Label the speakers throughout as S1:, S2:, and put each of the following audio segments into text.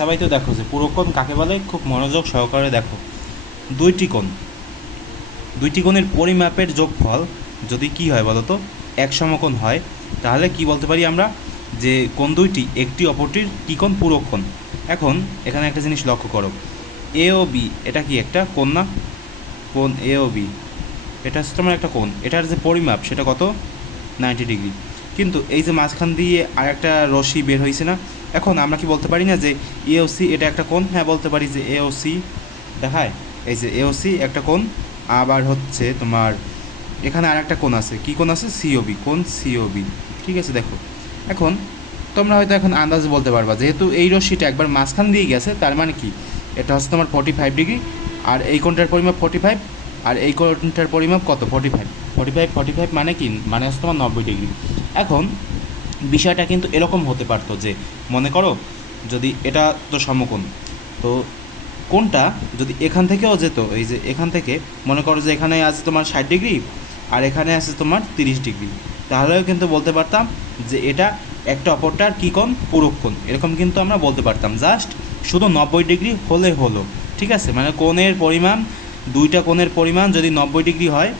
S1: সবাই তো দেখো যে পুরোক্ষণ কাকে বলে? খুব মনোযোগ সহকারে দেখো। দুইটি কোণ। দুইটি কোণের পরিমাপের যোগফল যদি কি হয় বলো তো? এক সমকোণ হয়। তাহলে কি বলতে পারি আমরা? যে কোণ দুইটি, একটি অপরটির কি কোণ? পুরোক্ষণ এখন এখানে একটা জিনিস লক্ষ্য করো। এ ও বি এটা কি একটা কোণ না? কোণ এ ও বি এটা হচ্ছে তোমার একটা কোণ। এটার যে পরিমাপ, সেটা কত? Ninety degree. কিন্তু এই যে মাঝখান দিয়ে আর একটা রশি বের হয়েছে না, এখন আমরা কি বলতে পারি না যে এওসি এটা একটা কোণ? হ্যাঁ বলতে পারি যে এওসি দেখায়। এই যে এওসি একটা কোণ, আবার হচ্ছে তোমার এখানে আর একটা কোণ আছে। কি কোণ আছে? সিওবি কোণ সিওবি ঠিক আছে, দেখো। এখন তোমরা হয়তো এখন আন্দাজ বলতে পারবা, যেহেতু এই রশ্মিটা একবার মাঝখান দিয়ে গেছে, তার মানে কি? এটা হচ্ছে তোমার ফর্টি ফাইভ ডিগ্রি, আর এই কোণটার পরিমাপ ফর্টি ফাইভ আর এই কোণটার পরিমাপ কত? Forty five forty five forty five মানে কি? মানে হচ্ছে তোমার নব্বই ডিগ্রি। এখন বিষয়টা কিন্তু এরকম হতে পারতো যে, মনে করো যদি এটা তো সমকোণ, তো কোনটা যদি এখান থেকেও যেত, এই যে এখান থেকে মনে করো যে এখানে আছে তোমার ষাট ডিগ্রি আর এখানে আছে তোমার তিরিশ ডিগ্রি, তাহলেও কিন্তু বলতে পারতাম যে এটা একটা অপরটার কী কোণ? পুরোক্ষণ এরকম কিন্তু আমরা বলতে পারতাম। জাস্ট শুধু নব্বই ডিগ্রি হলে হলো, ঠিক আছে? মানে কোণের পরিমাণ, দুইটা কোণের পরিমাণ যদি নব্বই ডিগ্রি হয়,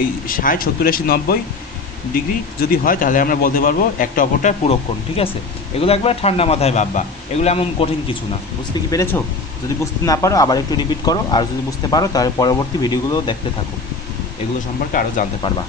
S1: এই ষাট, সত্তর, আশি, নব্বই ডিগ্রি যদি হয়, তাহলে আমরা বলতে পারব একটা অপরটার পুরক্ষণ ঠিক আছে? এগুলো একবার ঠান্ডা মাথায় ভাববা। এগুলো এমন কঠিন কিছু না। বুঝতে কি পেরেছ? যদি বুঝতে না পারো, আবার একটু রিপিট করো, আর যদি বুঝতে পারো, তাহলে পরবর্তী ভিডিওগুলো দেখতে থাকো। এগুলো সম্পর্কে আরও জানতে পারবা।